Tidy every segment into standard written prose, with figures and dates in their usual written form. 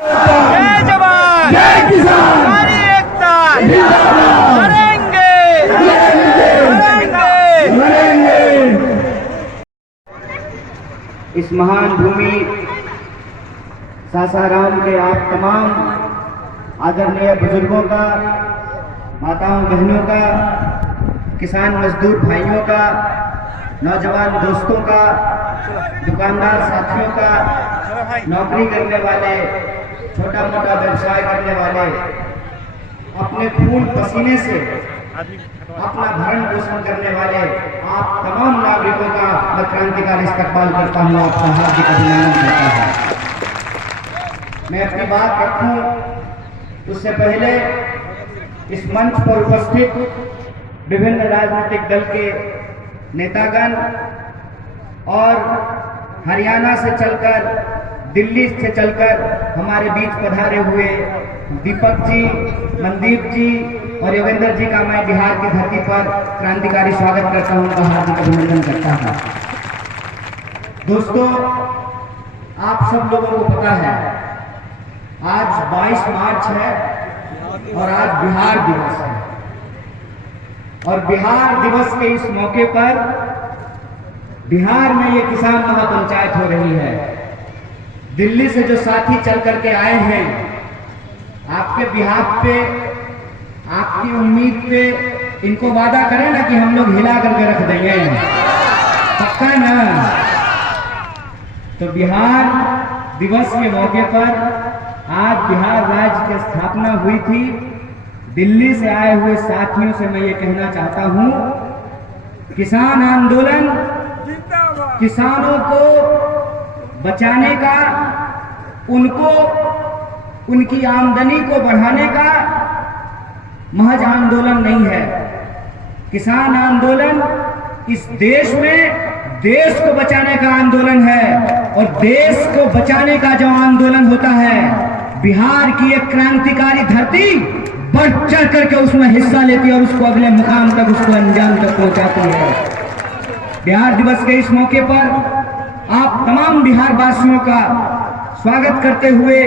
जय जवान जय किसान, हमारी एकता जिंदाबाद, लड़ेंगे लड़ेंगे। इस महान भूमि सासाराम के आप तमाम आदरणीय बुजुर्गों का, माताओं बहनों का, किसान मजदूर भाइयों का, नौजवान दोस्तों का, दुकानदार साथियों का, नौकरी करने वाले, छोटा मोटा व्यवसाय करने वाले, अपने खून पसीने से अपना भरण पोषण करने वाले आप तमाम नागरिकों का मैं क्रांतिकारी इस्तकबाल करता हूँ, आपका हार्दिक अभिनंदन करता हूँ। मैं अपनी बात रखूं उससे पहले इस मंच पर उपस्थित विभिन्न राजनीतिक दल के नेतागण और हरियाणा से चलकर, दिल्ली से चलकर हमारे बीच पधारे हुए दीपक जी, मनदीप जी और योगेंद्र जी का मैं बिहार की धरती पर क्रांतिकारी स्वागत करता हूं, उनका हार्दिक अभिनंदन करता हूं। दोस्तों, आप सब लोगों को पता है आज 22 मार्च है और आज बिहार दिवस है, और बिहार दिवस के इस मौके पर बिहार में ये किसान महापंचायत हो रही है। दिल्ली से जो साथी चल करके आए हैं, आपके बिहार पे, आपकी उम्मीद पे इनको वादा करें ना कि हम लोग हिला करके रख देंगे, पक्का ना? तो बिहार दिवस के मौके पर आज बिहार राज्य की स्थापना हुई थी। दिल्ली से आए हुए साथियों से मैं ये कहना चाहता हूं, किसान आंदोलन किसानों को बचाने का, उनको उनकी आमदनी को बढ़ाने का महज आंदोलन नहीं है। किसान आंदोलन इस देश में देश को बचाने का आंदोलन है, और देश को बचाने का जो आंदोलन होता है, बिहार की एक क्रांतिकारी धरती बढ़ चढ़ करके उसमें हिस्सा लेती है और उसको अगले मुकाम तक, उसको अंजाम तक पहुंचाती है। बिहार दिवस के इस मौके पर आप तमाम बिहार वासियों का स्वागत करते हुए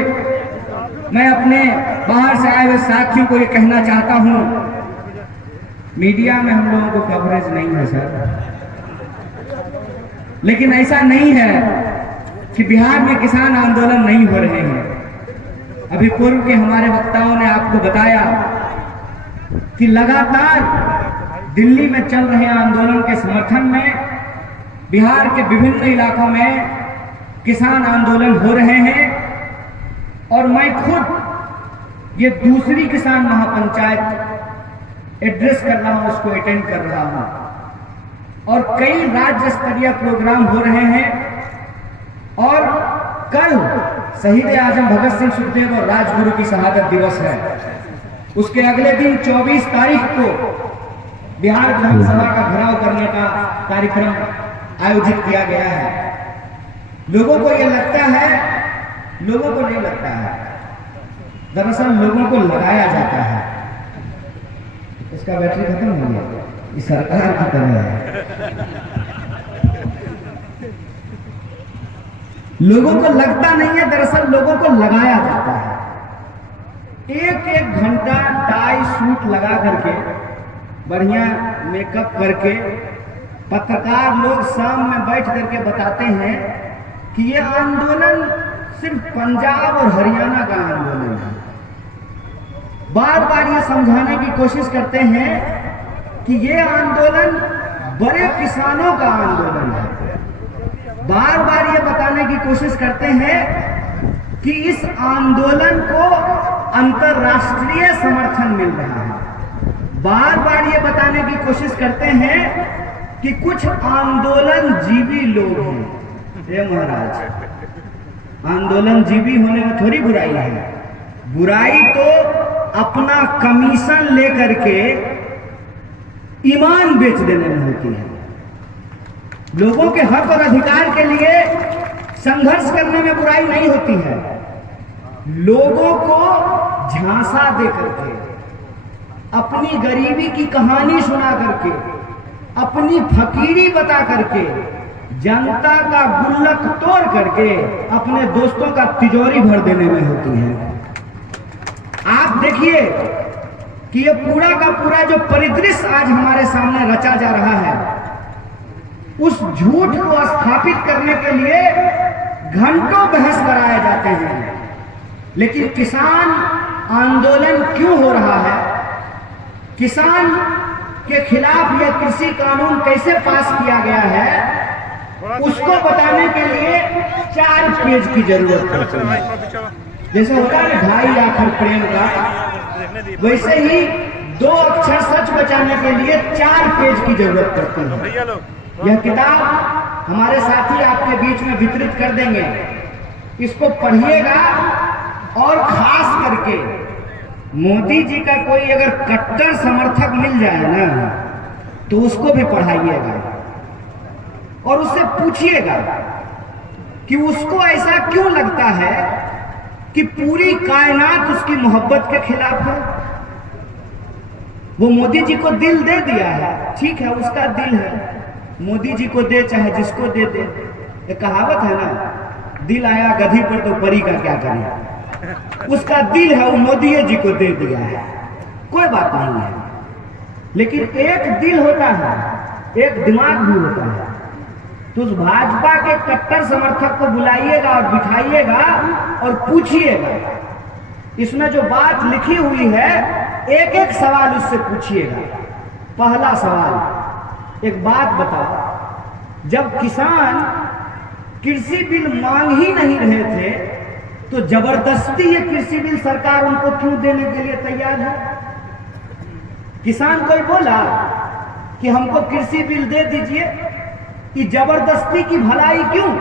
मैं अपने बाहर से आए हुए साथियों को ये कहना चाहता हूं, मीडिया में हम लोगों को कवरेज नहीं है सर, लेकिन ऐसा नहीं है कि बिहार में किसान आंदोलन नहीं हो रहे हैं। अभी पूर्व के हमारे वक्ताओं ने आपको बताया कि लगातार दिल्ली में चल रहे आंदोलन के समर्थन में बिहार के विभिन्न इलाकों में किसान आंदोलन हो रहे हैं, और मैं खुद ये दूसरी किसान महापंचायत एड्रेस कर रहा हूं, उसको अटेंड कर रहा हूं, और कई राज्य स्तरीय प्रोग्राम हो रहे हैं। और कल शहीद आजम भगत सिंह सुखदेव और राजगुरु की शहादत दिवस है। उसके अगले दिन 24 तारीख को बिहार विधानसभा का घेराव करने का कार्यक्रम आयोजित किया गया है। लोगों को यह लगता है, लोगों को नहीं लगता है, दरअसल लोगों को लगाया जाता है। इसका बैटरी खत्म हो गया, इस सरकार की तरह है। लोगों को लगता नहीं है, दरअसल लोगों को लगाया जाता है। एक एक घंटा टाई सूट लगा करके, बढ़िया मेकअप करके पत्रकार लोग शाम में बैठ करके बताते हैं कि ये आंदोलन सिर्फ पंजाब और हरियाणा का आंदोलन है। बार बार ये समझाने की कोशिश करते हैं कि ये आंदोलन बड़े किसानों का आंदोलन है। बार बार ये बताने की कोशिश करते हैं कि इस आंदोलन को अंतर्राष्ट्रीय समर्थन मिल रहा है। बार बार ये बताने की कोशिश करते हैं कि कुछ आंदोलन जीवी लोग हैं। हे महाराज, आंदोलन जीवी होने में थोड़ी बुराई है। बुराई तो अपना कमीशन लेकर के ईमान बेच देने में होती है। लोगों के हक और अधिकार के लिए संघर्ष करने में बुराई नहीं होती है। लोगों को झांसा दे करके, अपनी गरीबी की कहानी सुना करके, अपनी फकीरी बता करके जनता का गुल्लक तोड़ करके अपने दोस्तों का तिजोरी भर देने में होती है। आप देखिए कि ये पूरा का पूरा जो परिदृश्य आज हमारे सामने रचा जा रहा है, उस झूठ को स्थापित करने के लिए घंटों बहस कराए जाते हैं। लेकिन किसान आंदोलन क्यों हो रहा है, किसान के खिलाफ यह कृषि कानून कैसे पास किया गया है, उसको बताने के लिए 4 पेज की जरूरत पड़ती है। जैसे होता है 2.5 आखर प्रेम का, वैसे ही 2 अक्षर सच बचाने के लिए 4 पेज की जरूरत पड़ती है। यह किताब हमारे साथी आपके बीच में वितरित कर देंगे, इसको पढ़िएगा। और खास करके मोदी जी का कोई अगर कट्टर समर्थक मिल जाए ना, तो उसको भी पढ़ाइएगा और उससे पूछिएगा कि उसको ऐसा क्यों लगता है कि पूरी कायनात उसकी मोहब्बत के खिलाफ है। वो मोदी जी को दिल दे दिया है, ठीक है, उसका दिल है, मोदी जी को दे चाहे जिसको दे दे। ये कहावत है ना, दिल आया गधी पर तो परी का क्या करें। उसका दिल है, वो मोदी जी को दे दिया है, कोई बात नहीं है। लेकिन एक दिल होता है, एक दिमाग भी होता है। तो उस भाजपा के कट्टर समर्थक को बुलाइएगा और बिठाइएगा और पूछिएगा, इसमें जो बात लिखी हुई है एक एक सवाल उससे पूछिएगा। पहला सवाल, एक बात बताओ, जब किसान कृषि बिल मांग ही नहीं रहे थे तो जबरदस्ती ये कृषि बिल सरकार उनको क्यों देने के लिए तैयार है? किसान कोई बोला कि हमको कृषि बिल दे दीजिए, कि जबरदस्ती की भलाई क्यों?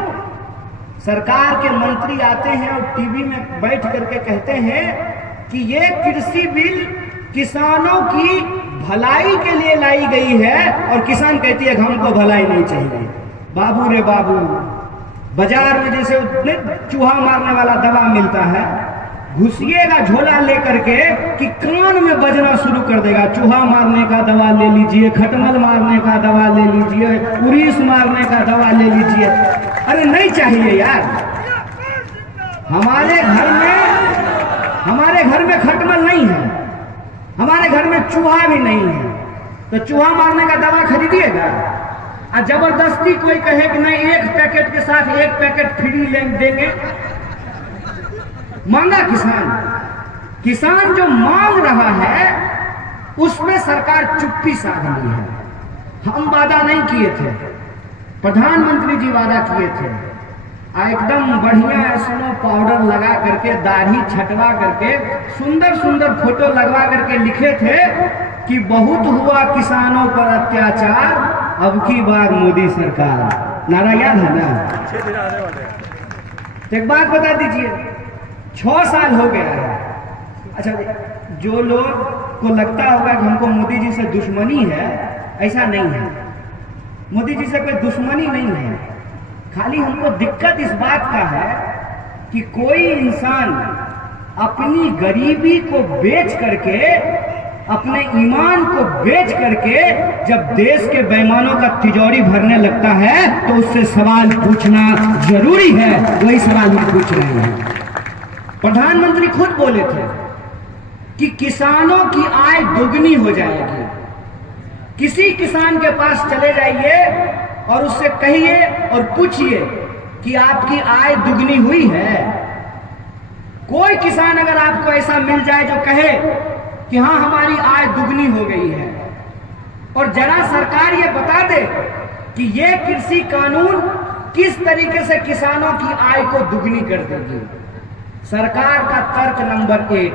सरकार के मंत्री आते हैं और टीवी में बैठ करके कहते हैं कि ये कृषि बिल किसानों की भलाई के लिए लाई गई है, और किसान कहती है हमको भलाई नहीं चाहिए। बाबू रे बाबू, बाजार में जैसे चूहा मारने वाला दवा मिलता है, घुसिएगा झोला लेकर के कि कान में बजना शुरू कर देगा, चूहा मारने का दवा ले लीजिए, खटमल मारने का दवा ले लीजिए, उरीस मारने का दवा ले लीजिए। अरे नहीं चाहिए यार, हमारे घर में खटमल नहीं है, हमारे घर में चूहा भी नहीं है, तो चूहा मारने का दवा खरीदिएगा। और जबरदस्ती कोई कहे कि नहीं, एक पैकेट के साथ 1 पैकेट फ्री देंगे, मांगा किसान जो मांग रहा है उसमें सरकार चुप्पी साध ली है। हम वादा नहीं किए थे, प्रधानमंत्री जी वादा किए थे, एकदम बढ़िया स्नो पाउडर लगा करके, दाढ़ी छटवा करके, सुंदर सुंदर फोटो लगवा करके लिखे थे कि बहुत हुआ किसानों पर अत्याचार, अब की बार मोदी सरकार। नारा याद है ना? एक बात बता दीजिए, 6 साल हो गया है। अच्छा, जो लोग को लगता होगा कि हमको मोदी जी से दुश्मनी है, ऐसा नहीं है। मोदी जी से कोई दुश्मनी नहीं है, खाली हमको दिक्कत इस बात का है कि कोई इंसान अपनी गरीबी को बेच करके, अपने ईमान को बेच करके जब देश के बेईमानों का तिजोरी भरने लगता है तो उससे सवाल पूछना जरूरी है। वही सवाल हम पूछ रहे हैं। प्रधानमंत्री खुद बोले थे कि किसानों की आय दोगुनी हो जाएगी। किसी किसान के पास चले जाइए और उससे कहिए और पूछिए कि आपकी आय दुगनी हुई है। कोई किसान अगर आपको ऐसा मिल जाए जो कहे कि हाँ हमारी आय दुगनी हो गई है, और जरा सरकार ये बता दे कि ये कृषि कानून किस तरीके से किसानों की आय को दुगनी कर देगी। सरकार का तर्क नंबर 1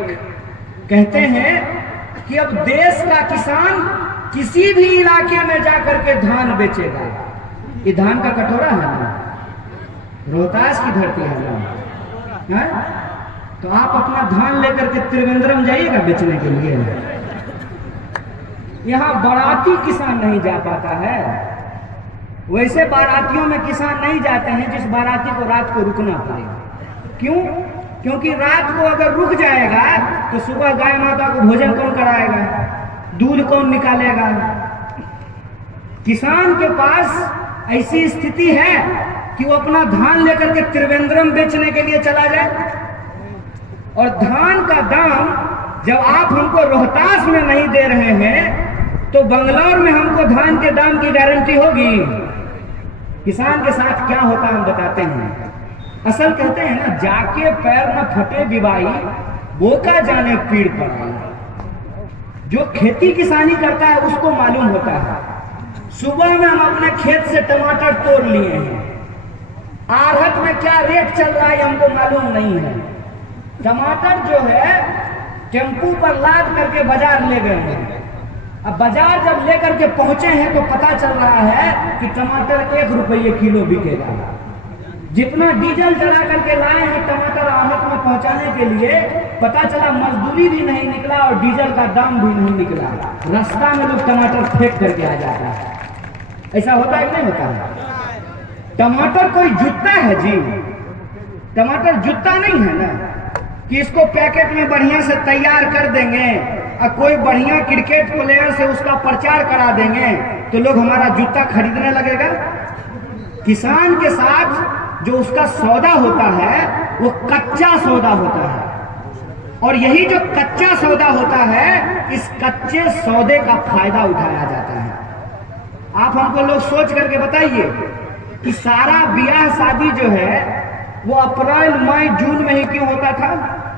कहते हैं कि अब देश का किसान किसी भी इलाके में जाकर के धान बेचेगा। ये धान का कटोरा है ना, रोहतास की धरती है ना, है? तो आप अपना धान लेकर के त्रिवेंद्रम जाइएगा बेचने के लिए। यहाँ बाराती किसान नहीं जा पाता है। वैसे बारातियों में किसान नहीं जाते हैं जिस बाराती को रात को रुकना पड़ेगा। क्यों? क्योंकि रात को अगर रुक जाएगा तो सुबह गाय माता को भोजन कौन कराएगा, दूध कौन निकालेगा। किसान के पास ऐसी स्थिति है कि वो अपना धान लेकर के त्रिवेंद्रम बेचने के लिए चला जाए। और धान का दाम जब आप हमको रोहतास में नहीं दे रहे हैं तो बंगलौर में हमको धान के दाम की गारंटी होगी? किसान के साथ क्या होता है हम बताते हैं। असल कहते हैं ना, जाके पैर न फटे बिबाई, बोका जाने पीड़ पड़ाई। जो खेती किसानी करता है उसको मालूम होता है। सुबह में हम अपने खेत से टमाटर तोड़ लिए हैं, आहत में क्या रेट चल रहा है हमको मालूम नहीं है। टमाटर जो है टेम्पू पर लाद करके बाजार ले गए हैं। अब बाजार जब लेकर के पहुंचे हैं तो पता चल रहा है कि टमाटर 1 रुपये किलो बिकेगा। जितना डीजल जला करके लाए हैं टमाटर आहत में पहुंचाने के लिए, पता चला मजदूरी भी नहीं निकला और डीजल का दाम भी नहीं निकला। रास्ता में लोग टमाटर फेंक करके आ जाता है। ऐसा होता है कि नहीं होता है? टमाटर कोई जूता है जी? टमाटर जूता नहीं है ना कि इसको पैकेट में बढ़िया से तैयार कर देंगे और कोई बढ़िया क्रिकेट प्लेयर से उसका प्रचार करा देंगे तो लोग हमारा जूता खरीदने लगेगा। किसान के साथ जो उसका सौदा होता है वो कच्चा सौदा होता है, और यही जो कच्चा सौदा होता है, इस कच्चे सौदे का फायदा उठाया जाता है। आप हमको लोग सोच करके बताइए कि सारा ब्याह शादी जो है वो अप्रैल मई जून में ही क्यों होता था?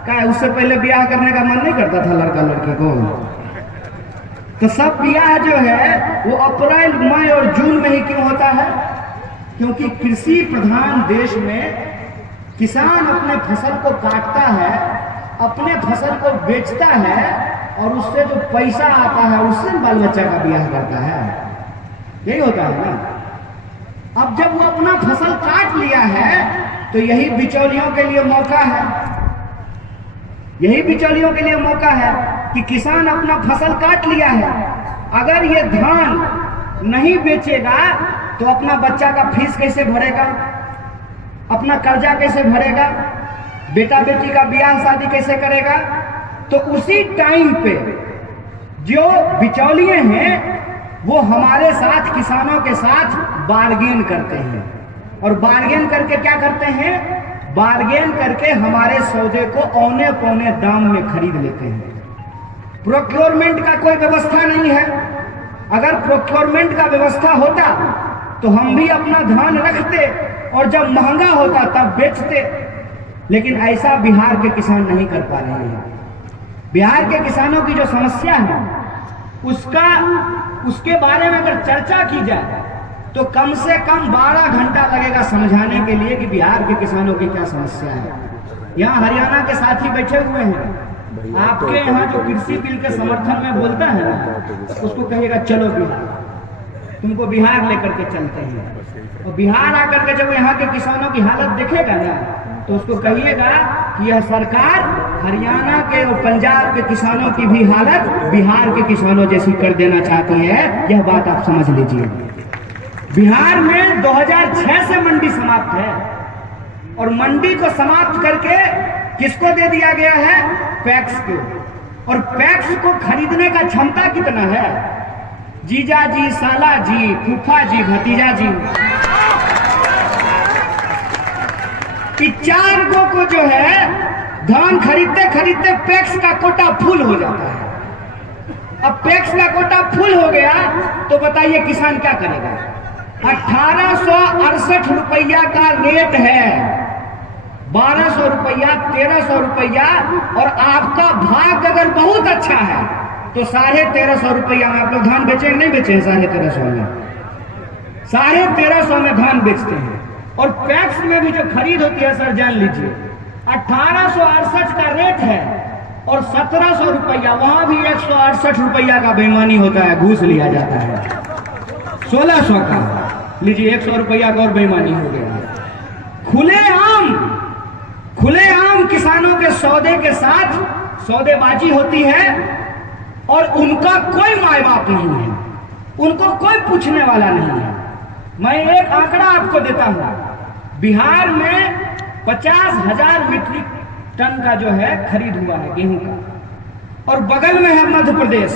क्या उससे पहले ब्याह करने का मन नहीं करता था लड़का लड़की को? तो सब ब्याह जो है वो अप्रैल मई और जून में ही क्यों होता है? क्योंकि कृषि प्रधान देश में किसान अपने फसल को काटता है, अपने फसल को बेचता है और उससे जो पैसा आता है उससे बाल बच्चा का ब्याह करता है। यही होता है ना। अब जब वो अपना फसल काट लिया है तो यही बिचौलियों के लिए मौका है, यही बिचौलियों के लिए मौका है कि किसान अपना फसल काट लिया है, अगर ये धान नहीं बेचेगा तो अपना बच्चा का फीस कैसे भरेगा, अपना कर्जा कैसे भरेगा, बेटा बेटी का ब्याह शादी कैसे करेगा? तो उसी टाइम पे जो बिचौलिए हैं वो हमारे साथ, किसानों के साथ बार्गेन करते हैं, और बार्गेन करके क्या करते हैं? बार्गेन करके हमारे सौदे को औने पौने दाम में खरीद लेते हैं। प्रोक्योरमेंट का कोई व्यवस्था नहीं है। अगर प्रोक्योरमेंट का व्यवस्था होता तो हम भी अपना धान रखते और जब महंगा होता तब बेचते, लेकिन ऐसा बिहार के किसान नहीं कर पा रहे हैं। बिहार के किसानों की जो समस्या है उसके बारे में अगर चर्चा की जाए तो कम से कम 12 घंटा लगेगा समझाने के लिए कि बिहार के किसानों की क्या समस्या है। यहाँ हरियाणा के साथी बैठे हुए हैं, आपके यहाँ जो कृषि बिल के समर्थन में बोलता है ना, उसको कहिएगा चलो बिहार, तुमको बिहार लेकर के चलते हैं। और बिहार आकर के जब यहाँ के किसानों की हालत देखेगा ना तो उसको कहिएगा कि यह सरकार हरियाणा के और पंजाब के किसानों की भी हालत बिहार के किसानों जैसी कर देना चाहती है। यह बात आप समझ लीजिए। बिहार में 2006 से मंडी समाप्त है, और मंडी को समाप्त करके किसको दे दिया गया है? पैक्स को। और पैक्स को खरीदने का क्षमता कितना है? जीजा जी, साला जी, फूफा जी, भतीजा जी, कि 4 गो को जो है धान खरीदते खरीदते पैक्स का कोटा फुल हो जाता है। अब पैक्स का कोटा फुल हो गया तो बताइए किसान क्या करेगा? 1868 रुपया का रेट है, 1200 रुपया, 1300 रुपया, और आपका भाग अगर बहुत अच्छा है तो 1350 रुपया में आप लोग धान बेचेंगे, नहीं बेचे? 1350 में, 1350 में धान बेचते हैं। और पैक्स में भी जो खरीद होती है सर जान लीजिए 1868 का रेट है और 1700 रुपया, वहां भी 168 रुपया का बेईमानी होता है, घूस लिया जाता है 1600 का। लीजिए 100 रुपया का और बेईमानी हो गया। खुलेआम किसानों के सौदे के साथ सौदेबाजी होती है और उनका कोई माय बाप नहीं है, उनको कोई पूछने वाला नहीं है। मैं एक आंकड़ा आपको देता हूं, बिहार में 50,000 मीट्रिक टन का जो है खरीद हुआ है गेहूं का, और बगल में है मध्य प्रदेश,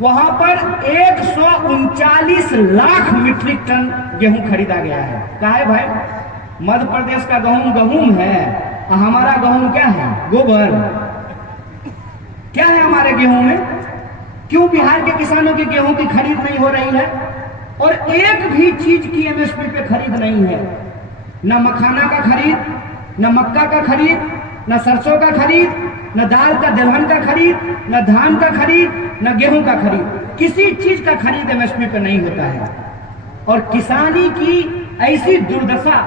वहां पर 139 लाख मीट्रिक टन गेहूं खरीदा गया है। कहा है भाई, मध्य प्रदेश का गेहूं है और हमारा गेहूं क्या है? गोबर। क्या है हमारे गेहूं में? क्यों बिहार के किसानों के गेहूं की खरीद नहीं हो रही है? और एक भी चीज की एमएसपी पे खरीद नहीं है। न मखाना का खरीद, न मक्का का खरीद, न सरसों का खरीद, न दाल का दलहन का खरीद, न धान का खरीद, न गेहूं का खरीद। किसी चीज का खरीद एमएसपी पे नहीं होता है। और किसानी की ऐसी दुर्दशा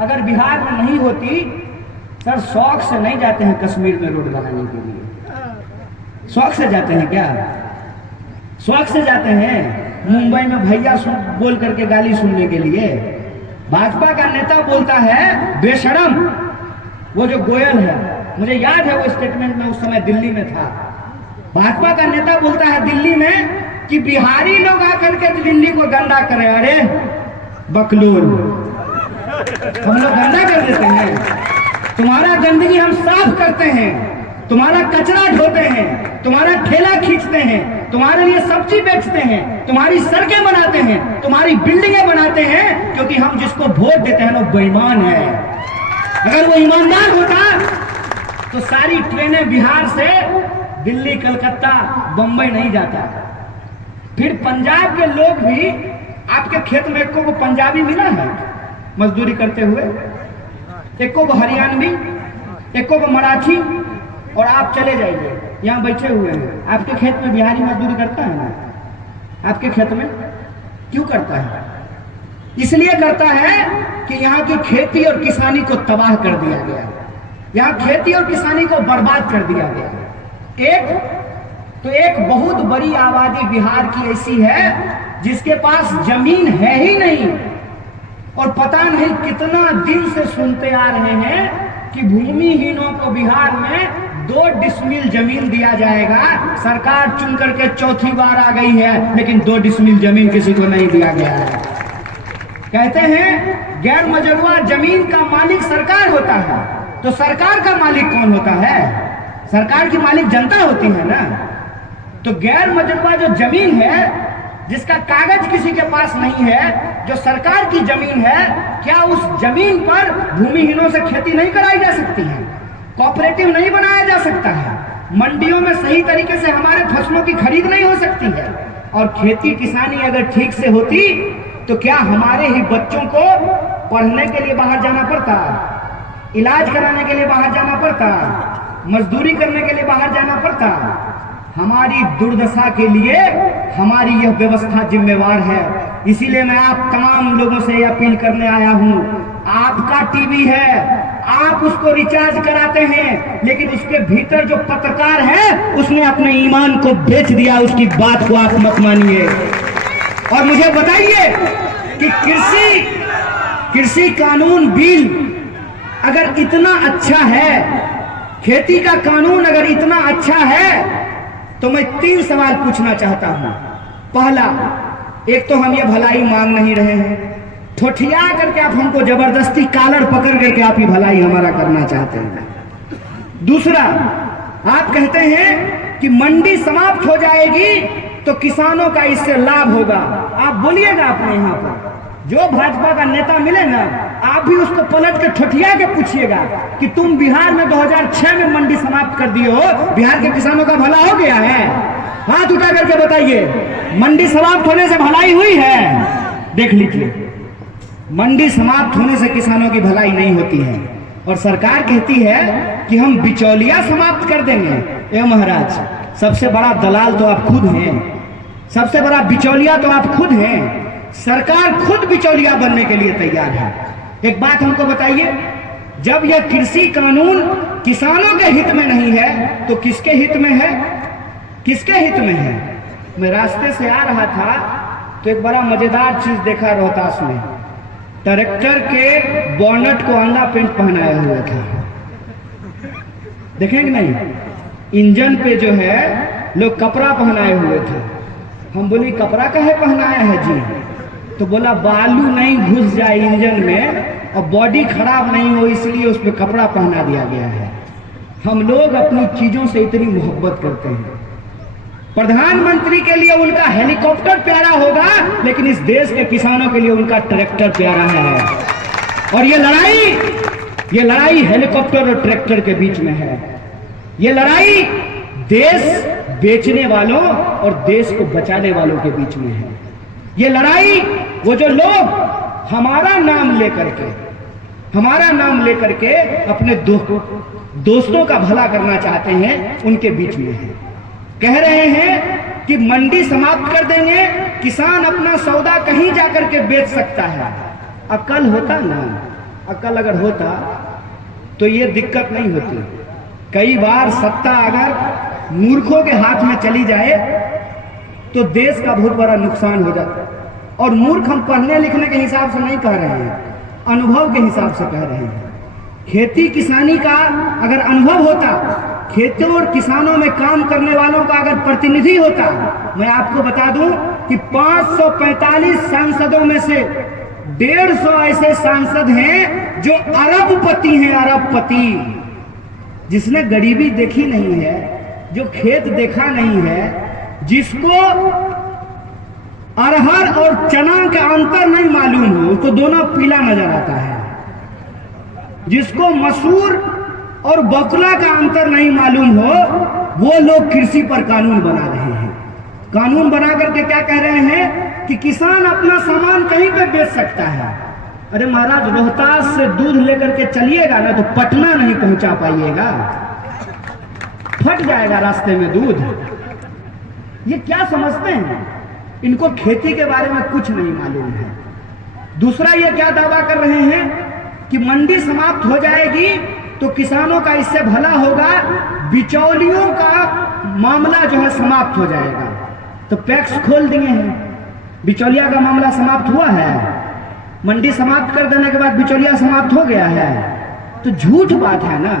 अगर बिहार में नहीं होती, सर शौक से नहीं जाते हैं कश्मीर में रोड बनाने के लिए। शौक से जाते हैं क्या? शौक से जाते हैं मुंबई में भैया बोल करके गाली सुनने के लिए? भाजपा का नेता बोलता है बेशरम, वो जो गोयल है, मुझे याद है वो स्टेटमेंट में उस समय दिल्ली में था। भाजपा का नेता बोलता है दिल्ली में कि बिहारी लोग आकर के दिल्ली को गंदा करें। अरे बकलोल, हम लोग गंदा कर देते हैं? तुम्हारा गंदगी हम साफ करते हैं, तुम्हारा कचरा ढोते हैं, तुम्हारा ठेला खींचते हैं, तुम्हारे लिए सब्जी बेचते हैं, तुम्हारी सड़कें बनाते हैं, तुम्हारी बिल्डिंगें बनाते हैं, क्योंकि हम जिसको वोट देते हैं वो बेईमान है। अगर वो ईमानदार होता तो सारी ट्रेनें बिहार से दिल्ली, कलकत्ता, बंबई नहीं जाता। फिर पंजाब के लोग भी आपके खेत में एको को पंजाबी मिला है मजदूरी करते हुए? एको को हरियाणवी, एको को मराठी? और आप चले जाइए, यहाँ बैठे हुए हैं, आपके खेत में बिहारी मजदूरी करता है ना? आपके खेत में क्यों करता है? इसलिए करता है कि यहाँ की खेती और किसानी को तबाह कर दिया गया, यहाँ खेती और किसानी को बर्बाद कर दिया गया। एक बहुत बड़ी आबादी बिहार की ऐसी है जिसके पास जमीन है ही नहीं, और पता नहीं कितना दिन से सुनते आ रहे हैं कि भूमिहीनों को बिहार में 2 डिसमिल जमीन दिया जाएगा। सरकार चुन करके चौथी बार आ गई है, लेकिन 2 डिसमिल जमीन किसी को नहीं दिया गया है। कहते हैं गैर मजरूआ जमीन का मालिक सरकार होता है, तो सरकार का मालिक कौन होता है? सरकार की मालिक जनता होती है ना। तो गैर मजरूआ जो जमीन है, जिसका कागज किसी के पास नहीं है, जो सरकार की जमीन है, क्या उस जमीन पर भूमिहीनों से खेती नहीं कराई जा सकती है? कोऑपरेटिव नहीं बनाया जा सकता है? मंडियों में सही तरीके से हमारे फसलों की खरीद नहीं हो सकती है? और खेती किसानी अगर ठीक से होती तो क्या हमारे ही बच्चों को पढ़ने के लिए बाहर जाना पड़ता, इलाज कराने के लिए बाहर जाना पड़ता, मजदूरी करने के लिए बाहर जाना पड़ता? हमारी दुर्दशा के लिए हमारी यह व्यवस्था जिम्मेवार है। इसीलिए मैं आप तमाम लोगों से अपील करने आया हूं, आपका टीवी है, आप उसको रिचार्ज कराते हैं, लेकिन उसके भीतर जो पत्रकार है उसने अपने ईमान को बेच दिया। उसकी बात को आप मत मानिए। और मुझे बताइए कि कृषि कानून बिल अगर इतना अच्छा है, खेती का कानून अगर इतना अच्छा है, तो मैं 3 सवाल पूछना चाहता हूं। पहला, एक तो हम ये भलाई मांग नहीं रहे हैं, ठोठिया करके आप हमको जबरदस्ती कालर पकड़ करके आप ही भलाई हमारा करना चाहते हैं। दूसरा, आप कहते हैं कि मंडी समाप्त हो जाएगी तो किसानों का इससे लाभ होगा। आप बोलिएगा अपने यहाँ पर जो भाजपा का नेता मिले ना, आप भी उसको पलट के ठठिया के पूछिएगा कि तुम बिहार में 2006 में मंडी समाप्त कर दिए हो, बिहार के किसानों का भला हो गया है? हाथ उठा करके बताइए, मंडी समाप्त होने से भलाई हुई है? देख लीजिए, मंडी समाप्त होने से किसानों की भलाई नहीं होती है। और सरकार कहती है कि हम बिचौलिया समाप्त कर देंगे। ए महाराज, सबसे बड़ा दलाल तो आप खुद हैं, सबसे बड़ा बिचौलिया तो आप खुद हैं। सरकार खुद बिचौलिया बनने के लिए तैयार है। एक बात हमको बताइए, जब यह कृषि कानून किसानों के हित में नहीं है तो किसके हित में है? किसके हित में है? मैं रास्ते से आ रहा था तो एक बड़ा मजेदार चीज देखा रोहतास में। ट्रैक्टर के बोनट को अंडा पेंट पहनाया हुआ था, देखेंगे नहीं? इंजन पे जो है लोग कपड़ा पहनाए हुए थे। हम बोली कपड़ा काहे पहनाया है जी? तो बोला बालू नहीं घुस जाए इंजन में और बॉडी खराब नहीं हो, इसलिए उस पर कपड़ा पहना दिया गया है। हम लोग अपनी चीजों से इतनी मोहब्बत करते हैं, प्रधानमंत्री के लिए उनका हेलीकॉप्टर प्यारा होगा, लेकिन इस देश के किसानों के लिए उनका ट्रैक्टर प्यारा है। और ये लड़ाई हेलीकॉप्टर और ट्रैक्टर के बीच में है। ये लड़ाई देश बेचने वालों और देश को बचाने वालों के बीच में है। ये लड़ाई वो जो लोग हमारा नाम लेकर के अपने दोस्तों का भला करना चाहते हैं, उनके बीच में है। कह रहे हैं कि मंडी समाप्त कर देंगे, किसान अपना सौदा कहीं जाकर के बेच सकता है। अकल होता ना, अकल अगर होता तो ये दिक्कत नहीं होती। कई बार सत्ता अगर मूर्खों के हाथ में चली जाए तो देश का बहुत बड़ा नुकसान हो जाता है। और मूर्ख हम पढ़ने लिखने के हिसाब से नहीं कह रहे हैं, अनुभव के हिसाब से कह रहे हैं। खेती किसानी का अगर अनुभव होता, खेतों और किसानों में काम करने वालों का अगर प्रतिनिधि होता, मैं आपको बता दूं कि 545 सांसदों में से 150 ऐसे सांसद हैं जो अरबपति हैं, अरबपति, जिसने गरीबी देखी नहीं है, जो खेत देखा नहीं है, जिसको अरहर और चना का अंतर नहीं मालूम हो, उसको दोनों पीला नजर आता है, जिसको मसूर और बकुला का अंतर नहीं मालूम हो, वो लोग कृषि पर कानून बना रहे हैं। कानून बना करके क्या कह रहे हैं कि किसान अपना सामान कहीं पे बेच सकता है। अरे महाराज, रोहतास से दूध लेकर के चलिएगा ना तो पटना नहीं पहुंचा पाइएगा, फट जाएगा रास्ते में दूध। ये क्या समझते हैं? इनको खेती के बारे में कुछ नहीं मालूम है। दूसरा, ये क्या दावा कर रहे हैं कि मंडी समाप्त हो जाएगी तो किसानों का इससे भला होगा, बिचौलियों का मामला जो है समाप्त हो जाएगा। तो पैक्स खोल दिए हैं, बिचौलिया का मामला समाप्त हुआ है। मंडी समाप्त कर देने के बाद बिचौलिया समाप्त हो गया है, तो झूठ बात है ना।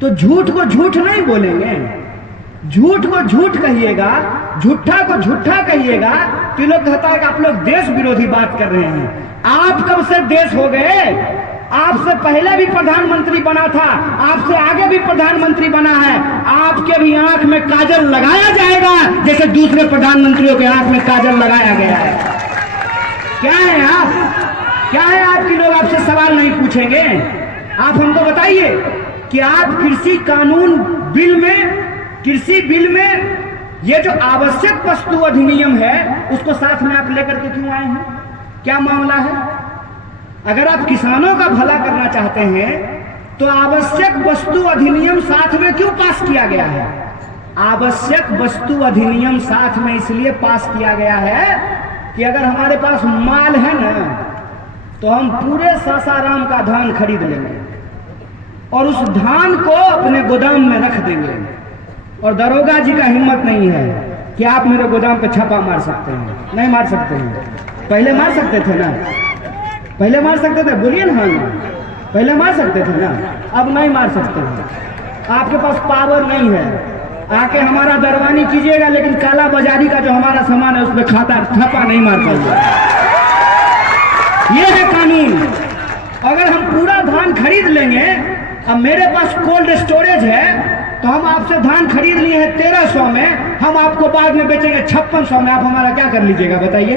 तो झूठ को झूठ नहीं बोलेंगे, झूठ को झूठ कहिएगा, झूठा को झूठा कहिएगा तो लोग कहता है कि आप लोग देश विरोधी बात कर रहे हैं। आप कब से देश हो गए? आपसे पहले भी प्रधानमंत्री बना था, आपसे आगे भी प्रधानमंत्री बना है। आपके भी आंख में काजल लगाया जाएगा जैसे दूसरे प्रधानमंत्रियों के आंख में काजल लगाया गया है। क्या है आप? क्या है आपकी? लोग आपसे सवाल नहीं पूछेंगे। आप हमको बताइए कि आप कृषि कानून बिल में, कृषि बिल में ये जो आवश्यक वस्तु अधिनियम है उसको साथ में आप लेकर के क्यों आए हैं? क्या मामला है? अगर आप किसानों का भला करना चाहते हैं तो आवश्यक वस्तु अधिनियम साथ में क्यों पास किया गया है? आवश्यक वस्तु अधिनियम साथ में इसलिए पास किया गया है कि अगर हमारे पास माल है ना तो हम पूरे सासाराम का धान खरीद लेंगे और उस धान को अपने गोदाम में रख देंगे। और दरोगा जी का हिम्मत नहीं है कि आप मेरे गोदाम पे छापा मार सकते हैं। नहीं मार सकते हैं। पहले मार सकते थे ना, पहले मार सकते थे, बोलिए ना। पहले मार सकते थे ना, अब नहीं मार सकते हैं। आपके पास पावर नहीं है, आके हमारा दरवानी कीजिएगा लेकिन काला बाजारी का जो हमारा सामान है उस पर छापा नहीं मार पाइएगा। ये है कानून। अगर हम पूरा धान खरीद लेंगे, अब मेरे पास कोल्ड स्टोरेज है तो हम आपसे धान खरीद लिए हैं 1300 में, हम आपको बाद में बेचेंगे 5600 में, आप हमारा क्या कर लीजिएगा बताइए?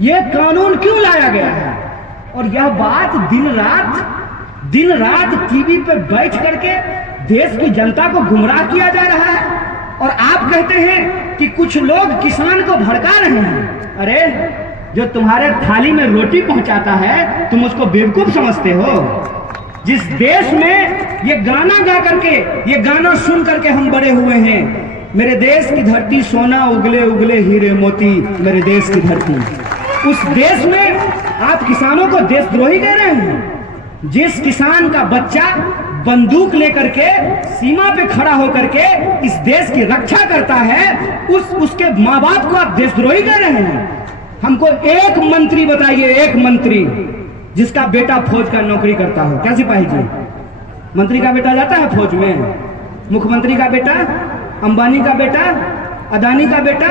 ये कानून क्यों लाया गया है? और यह बात दिन रात टीवी पे बैठ करके देश की जनता को गुमराह किया जा रहा है। और आप कहते हैं कि कुछ लोग किसान को भड़का रहे हैं। अरे, जो तुम्हारे थाली में रोटी पहुंचाता है तुम उसको बेवकूफ समझते हो? जिस देश में ये गाना गा करके, ये गाना सुन करके हम बड़े हुए हैं, मेरे देश की धरती सोना उगले उगले हीरे मोती, मेरे देश की धरती, उस देश में आप किसानों को देशद्रोही कह रहे हैं। जिस किसान का बच्चा बंदूक लेकर के सीमा पे खड़ा होकर के इस देश की रक्षा करता है, उसके माँ बाप को आप देशद्रोही कह रहे हैं। हमको एक मंत्री बताइए, एक मंत्री जिसका बेटा फौज का नौकरी करता हो। क्या सिपाही जी, मंत्री का बेटा जाता है फौज में? मुख्यमंत्री का बेटा, अंबानी का बेटा, अदानी का बेटा?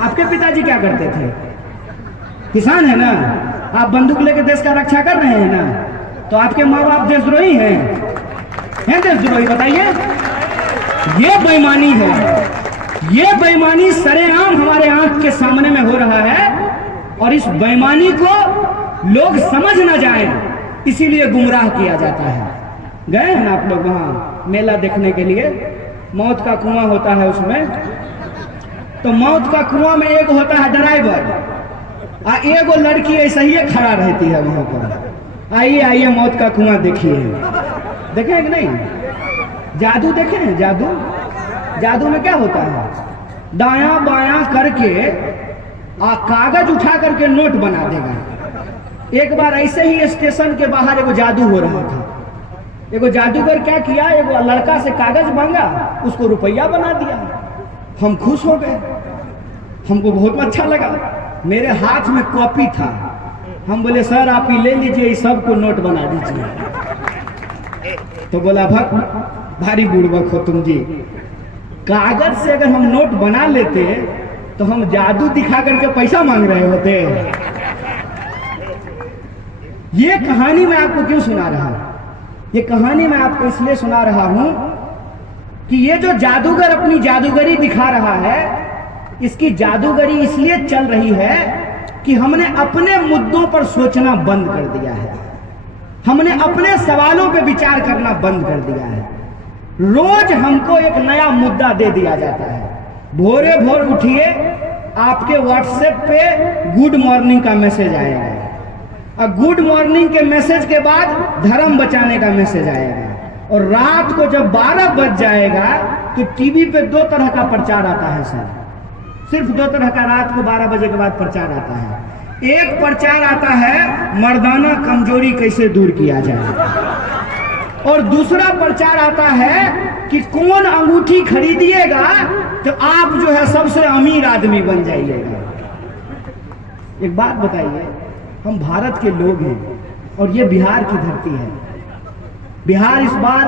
आपके पिताजी क्या करते थे? किसान है ना। आप बंदूक लेकर देश का रक्षा कर रहे हैं ना, तो आपके माँ बाप देशद्रोही हैं? देशद्रोही बताइए? ये बेईमानी है, ये बेईमानी सरेआम हमारे आंख के सामने में हो रहा है और इस बेईमानी को लोग समझ ना जाए, इसीलिए गुमराह किया जाता है। गए हैं ना आप लोग वहां मेला देखने के लिए? मौत का कुआं होता है उसमें, तो मौत का कुआं में एक होता है ड्राइवर, एगो लड़की ऐसा ही खड़ा रहती है वहां पर। आइए आइए मौत का कुआं देखिए। देखे कि नहीं? जादू देखे हैं? जादू, जादू में क्या होता है? दायां बायां करके कागज उठा करके नोट बना देगा। एक बार ऐसे ही स्टेशन के बाहर एगो जादू हो रहा था। एगो जादूगर क्या किया, एगो लड़का से कागज मांगा, उसको रुपया बना दिया। हम खुश हो गए, हमको बहुत अच्छा लगा। मेरे हाथ में कॉपी था, हम बोले सर आप ही ले लीजिए, सबको नोट बना दीजिए। तो बोला भक भारी बुड़बक हो तुम जी, कागज से अगर हम नोट बना लेते तो हम जादू दिखा करके पैसा मांग रहे होते। ये कहानी मैं आपको क्यों सुना रहा हूं? ये कहानी मैं आपको इसलिए सुना रहा हूं कि ये जो जादूगर अपनी जादूगरी दिखा रहा है, इसकी जादूगरी इसलिए चल रही है कि हमने अपने मुद्दों पर सोचना बंद कर दिया है, हमने अपने सवालों पे विचार करना बंद कर दिया है। रोज हमको एक नया मुद्दा दे दिया जाता है। भोरे भोर उठिए, आपके व्हाट्सएप पे गुड मॉर्निंग का मैसेज आएगा, और गुड मॉर्निंग के मैसेज के बाद धर्म बचाने का मैसेज आएगा, और रात को जब 12 बज जाएगा तो टीवी पे 2 तरह का प्रचार आता है सर, सिर्फ 2 तरह का रात को 12 बजे के बाद प्रचार आता है। एक प्रचार आता है मर्दाना कमजोरी कैसे दूर किया जाए, और दूसरा प्रचार आता है कि कौन अंगूठी खरीदिएगा तो आप जो है सबसे अमीर आदमी बन जाइएगा। एक बात बताइए, हम भारत के लोग हैं और ये बिहार की धरती है। बिहार इस बार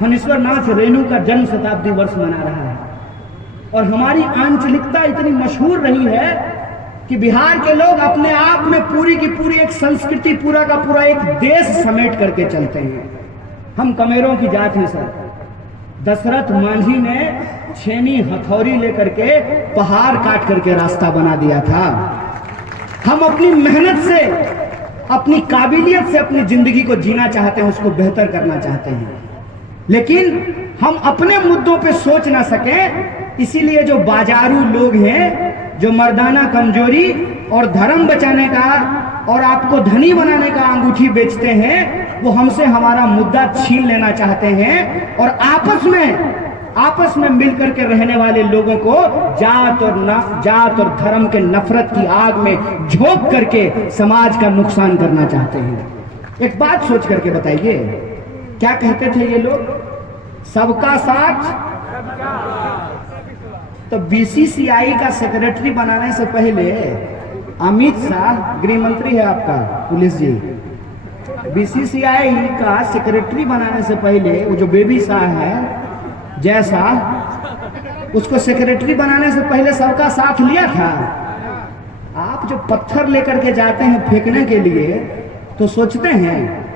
फणीश्वर नाथ रेणु का जन्म शताब्दी वर्ष मना रहा है, और हमारी आंचलिकता इतनी मशहूर रही है कि बिहार के लोग अपने आप में पूरी की पूरी एक संस्कृति, पूरा का पूरा एक देश समेट करके चलते हैं। हम कमेरों की जात हैं सर। दशरथ मांझी ने छेनी हथौड़ी लेकर के पहाड़ काट करके रास्ता बना दिया था। हम अपनी मेहनत से, अपनी काबिलियत से अपनी जिंदगी को जीना चाहते हैं, उसको बेहतर करना चाहते हैं, लेकिन हम अपने मुद्दों पे सोच ना सके। इसीलिए जो बाजारू लोग हैं, जो मर्दाना कमजोरी और धर्म बचाने का और आपको धनी बनाने का अंगूठी बेचते हैं, वो हमसे हमारा मुद्दा छीन लेना चाहते हैं, और आपस में मिलकर के रहने वाले लोगों को जात और धर्म के नफरत की आग में झोंक करके समाज का नुकसान करना चाहते हैं। एक बात सोच करके बताइए, क्या कहते थे ये लोग? सबका साथ। तो बीसीसीआई का सेक्रेटरी बनाने से पहले अमित शाह, गृह मंत्री है आपका पुलिस जी, बीसीसीआई का सेक्रेटरी बनाने से पहले वो जो बेबी शाह है, जय शाह, उसको सेक्रेटरी बनाने से पहले सबका साथ लिया था। आप जो पत्थर लेकर के जाते हैं फेंकने के लिए, तो सोचते हैं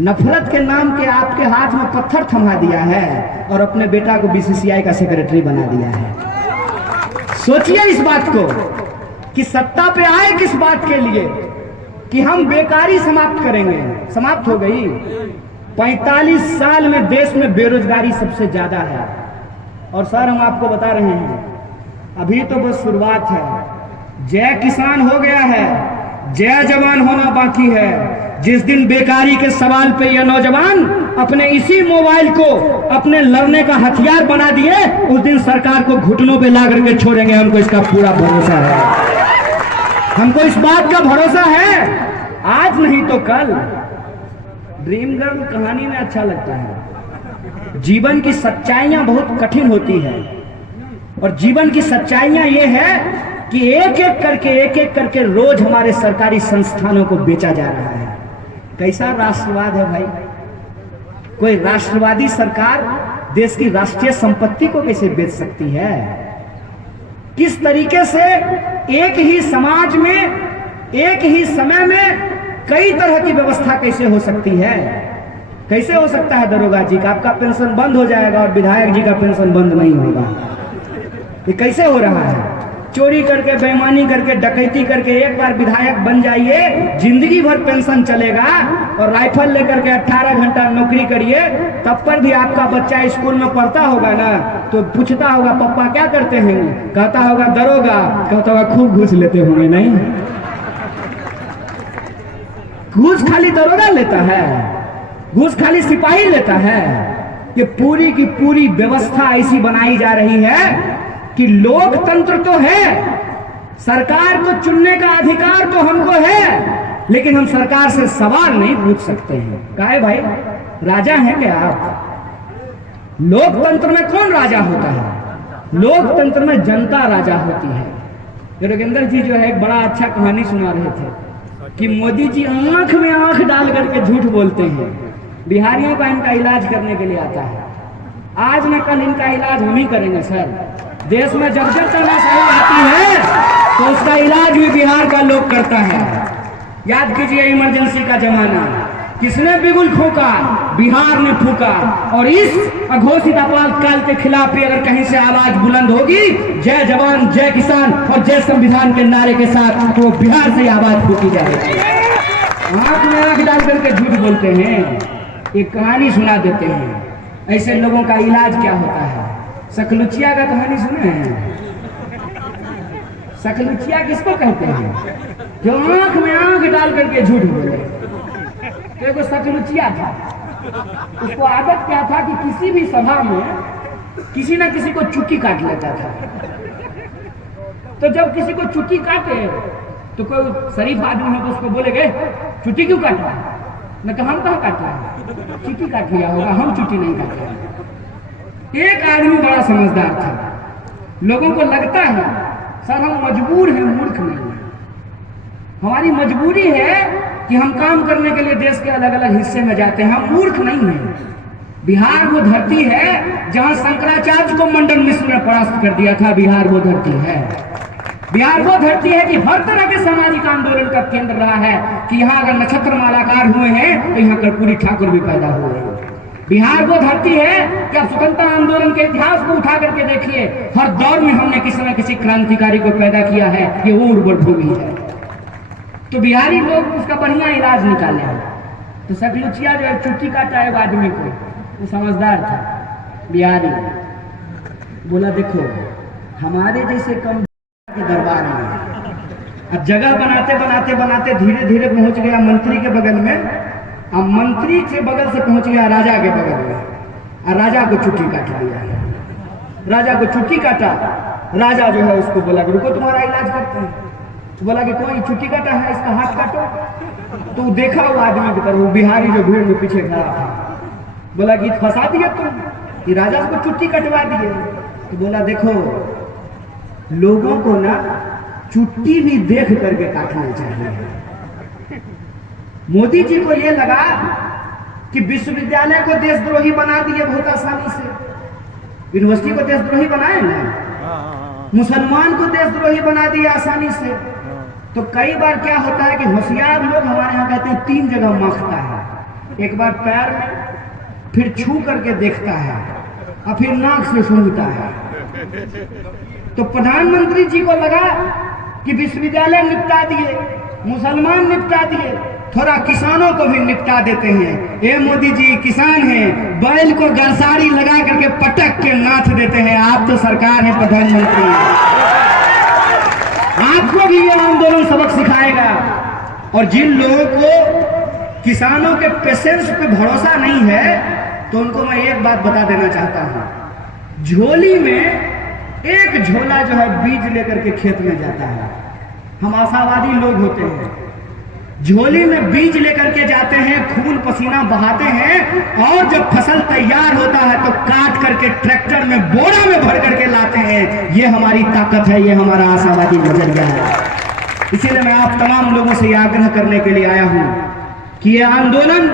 नफरत के नाम के आपके हाथ में पत्थर थमा दिया है और अपने बेटा को बीसीसीआई का सेक्रेटरी बना दिया है। सोचिए इस बात को कि सत्ता पे आए किस बात के लिए, कि हम बेकारी समाप्त करेंगे। समाप्त हो गई। 45 साल में देश में बेरोजगारी सबसे ज्यादा है, और सर हम आपको बता रहे हैं अभी तो बस शुरुआत है। जय किसान हो गया है, जय जवान होना बाकी है। जिस दिन बेकारी के सवाल पे ये नौजवान अपने इसी मोबाइल को अपने लड़ने का हथियार बना दिए, उस दिन सरकार को घुटनों पे ला करके छोड़ेंगे। हमको इसका पूरा भरोसा है, हमको इस बात का भरोसा है। आज नहीं तो कल। ड्रीम गर्ल कहानी में अच्छा लगता है। जीवन की सच्चाइयां बहुत कठिन होती है, और जीवन की सच्चाइयां ये है कि एक एक करके रोज हमारे सरकारी संस्थानों को बेचा जा रहा है। कैसा राष्ट्रवाद है भाई? कोई राष्ट्रवादी सरकार देश की राष्ट्रीय संपत्ति को कैसे बेच सकती है? किस तरीके से एक ही समाज में एक ही समय में कई तरह की व्यवस्था कैसे हो सकती है? कैसे हो सकता है दरोगा जी का आपका पेंशन बंद हो जाएगा और विधायक जी का पेंशन बंद नहीं होगा? ये कैसे हो रहा है? चोरी करके, बेईमानी करके, डकैती करके एक बार विधायक बन जाइए, जिंदगी भर पेंशन चलेगा, और राइफल लेकर के 18 घंटा नौकरी करिए, तब पर भी आपका बच्चा स्कूल में पढ़ता होगा ना, तो पूछता होगा पापा क्या करते हैं, कहता होगा दरोगा, कहता होगा खूब घूस लेते होंगे। नहीं, घूस खाली दरोगा लेता है, घूस खाली सिपाही लेता है। ये पूरी की पूरी व्यवस्था ऐसी बनाई जा रही है कि लोकतंत्र तो है, सरकार को चुनने का अधिकार तो हमको है, लेकिन हम सरकार से सवाल नहीं पूछ सकते हैं। काहे भाई, राजा हैं क्या आप? लोकतंत्र में कौन राजा होता है? लोकतंत्र में जनता राजा होती है। योगेंद्र जी जो है एक बड़ा अच्छा कहानी सुना रहे थे कि मोदी जी आंख में आंख डाल करके झूठ बोलते हैं, बिहारियों का इनका इलाज करने के लिए आता है। आज न कल इनका इलाज हम ही करेंगे सर। देश में जब जब तमाशाई आती है तो उसका इलाज भी बिहार का लोग करता है। याद कीजिए इमरजेंसी का जमाना, किसने बिगुल फूका? बिहार ने फूका। और इस अघोषित आपातकाल के खिलाफ भी अगर कहीं से आवाज बुलंद होगी, जय जवान, जय किसान और जय संविधान के नारे के साथ, तो बिहार से आवाज फूकी जाएगी। आंख में आंख डाल करके झूठ बोलते हैं, एक कहानी सुना देते हैं। ऐसे लोगों का इलाज क्या होता है? सकलुचिया का कहानी सुने हैं? सकलुचिया किसको कहते हैं? जो आंख में आंख डाल करके झूठ बोले। तो एक सकलुचिया था, उसको आदत क्या था कि किसी भी सभा में किसी ना किसी को चुट्टी काट लेता था। तो जब किसी को चुट्टी काटे तो कोई शरीफ आदमी है तो उसको बोले गए चुट्टी क्यों काट रहा है? मैं कहा हम कहाँ काट रहा है, चुट्टी काट लिया होगा, हम चुट्टी नहीं काट रहे। एक आदमी बड़ा समझदार था। लोगों को लगता है सर हम मजबूर हैं, मूर्ख नहीं है। हमारी मजबूरी है कि हम काम करने के लिए देश के अलग अलग हिस्से में जाते हैं, हम मूर्ख नहीं हैं। बिहार वो धरती है जहां शंकराचार्य को मंडन मिश्र ने परास्त कर दिया था। बिहार वो धरती है, बिहार वो धरती है कि हर तरह के सामाजिक आंदोलन का केंद्र रहा है कि यहाँ अगर नक्षत्र मालाकार हुए हैं तो यहाँ कर्पूरी ठाकुर भी पैदा हुए हैं। बिहार वो धरती है कि आप स्वतंत्रता आंदोलन के इतिहास को उठा करके देखिए, हर दौर में हमने किसी न किसी क्रांतिकारी को पैदा किया है, ये वो उर्वर भूमि है। तो बिहारी लोग उसका बढ़िया इलाज निकाले हैं। तो सकलुचिया जो है चुट्टी काटा है आदमी को, वो समझदार था बिहारी, बोला देखो हमारे जैसे कम के दरबार में अब जगह बनाते बनाते बनाते धीरे धीरे पहुंच गया मंत्री के बगल में, अब मंत्री के बगल से पहुंच गया राजा के बगल में, और राजा को चुट्टी काट लिया। राजा को चुट्टी काटा, राजा जो है उसको बोला रुको तुम्हारा इलाज करते हैं। तो बोला कि कोई चुट्टी काटा है, इसका हाथ काटो। तो देखा वो आदमी की तरफ, वो बिहारी जो भीड़ में पीछे खड़ा था, बोला कि फंसा दिया तुम, कि राजा को चुट्टी कटवा दिए। तो बोला देखो लोगों को ना चुट्टी भी देख करके काटना चाहिए। मोदी जी को यह लगा कि विश्वविद्यालय को देशद्रोही बना दिए बहुत आसानी से, यूनिवर्सिटी को देशद्रोही बनाए ना, मुसलमान को देशद्रोही बना दिए आसानी से। तो कई बार क्या होता है कि होशियार लोग हमारे यहाँ कहते हैं 3 जगह माखता है, एक बार पैर में, फिर छू करके देखता है, और फिर नाक से सूंघता है। तो प्रधानमंत्री जी को लगा कि विश्वविद्यालय निपटा दिए, मुसलमान निपटा दिए, थोड़ा किसानों को भी निपटा देते हैं। ये मोदी जी किसान हैं, बैल को गरसारी लगा करके पटक के नाथ देते हैं। आप तो सरकार है, प्रधानमंत्री, आपको भी ये आंदोलन सबक सिखाएगा। और जिन लोगों को किसानों के पेशेंस पे भरोसा नहीं है, तो उनको मैं एक बात बता देना चाहता हूं, झोली में एक झोला जो है बीज लेकर के खेत में जाता है। हम आशावादी लोग होते हैं, झोली में बीज लेकर के जाते हैं, खून पसीना बहाते हैं, और जब फसल तैयार होता है तो काट करके ट्रैक्टर में बोरा में भर करके लाते हैं। ये हमारी ताकत है, ये हमारा आशावादी नजरिया है। इसीलिए मैं आप तमाम लोगों से यह आग्रह करने के लिए आया हूं कि ये आंदोलन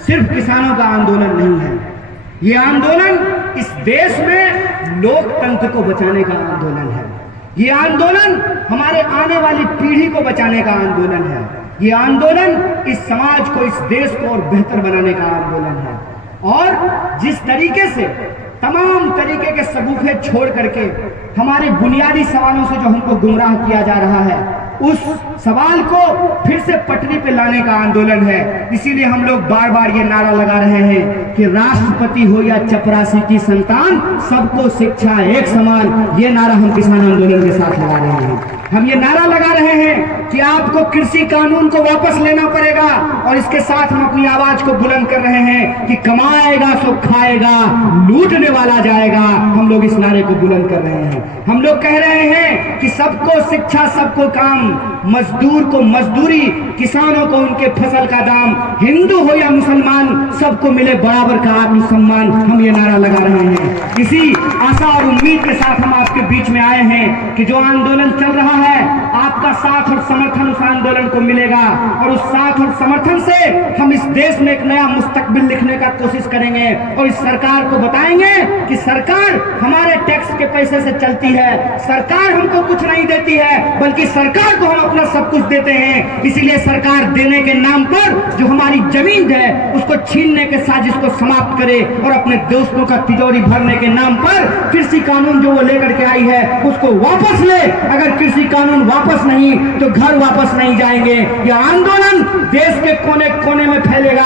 सिर्फ किसानों का आंदोलन नहीं है, ये आंदोलन इस देश में लोकतंत्र को बचाने का आंदोलन है। ये आंदोलन हमारे आने वाली पीढ़ी को बचाने का आंदोलन है। ये आंदोलन इस समाज को, इस देश को और बेहतर बनाने का आंदोलन है। और जिस तरीके से तमाम तरीके के सबूफे छोड़ करके हमारे बुनियादी सवालों से जो हमको गुमराह किया जा रहा है, उस सवाल को फिर से पटरी पे लाने का आंदोलन है। इसीलिए हम लोग बार बार ये नारा लगा रहे हैं कि राष्ट्रपति हो या चपरासी की संतान, सबको शिक्षा एक समान। ये नारा हम किसान आंदोलन के साथ लगा रहे हैं। हम ये नारा लगा रहे हैं कि आपको कृषि कानून को वापस लेना पड़ेगा, और इसके साथ हम अपनी आवाज को बुलंद कर रहे हैं कि कमाएगा सो खाएगा, लूटने वाला जाएगा। हम लोग इस नारे को बुलंद कर रहे हैं। हम लोग कह रहे हैं कि सबको शिक्षा, सबको काम, मजदूर को मजदूरी, किसानों को उनके फसल का दाम, हिंदू हो या मुसलमान, सबको मिले बराबर का आत्मसम्मान। हम ये नारा लगा रहे हैं। इसी आशा और उम्मीद के साथ हम आपके बीच में आए हैं कि जो आंदोलन चल रहा है, आपका साथ और समर्थन उस आंदोलन को मिलेगा, और उस साथ और समर्थन से हम इस देश में एक नया मुस्तकबिल लिखने का कोशिश करेंगे, और इस सरकार को बताएंगे कि सरकार हमारे टैक्स के पैसे से चलती है, सरकार हमको कुछ नहीं देती है, बल्कि सरकार को हम अपना सब कुछ देते हैं। इसीलिए सरकार देने के नाम पर जो हमारी जमीन है उसको छीनने के साजिश को समाप्त करे, और अपने दोस्तों का तिजोरी भरने के नाम पर कृषि कानून जो वो लेकर के आई है उसको वापस ले। अगर कृषि कानून वापस नहीं तो घर वापस नहीं जाएंगे। यह आंदोलन देश के कोने कोने में फैलेगा।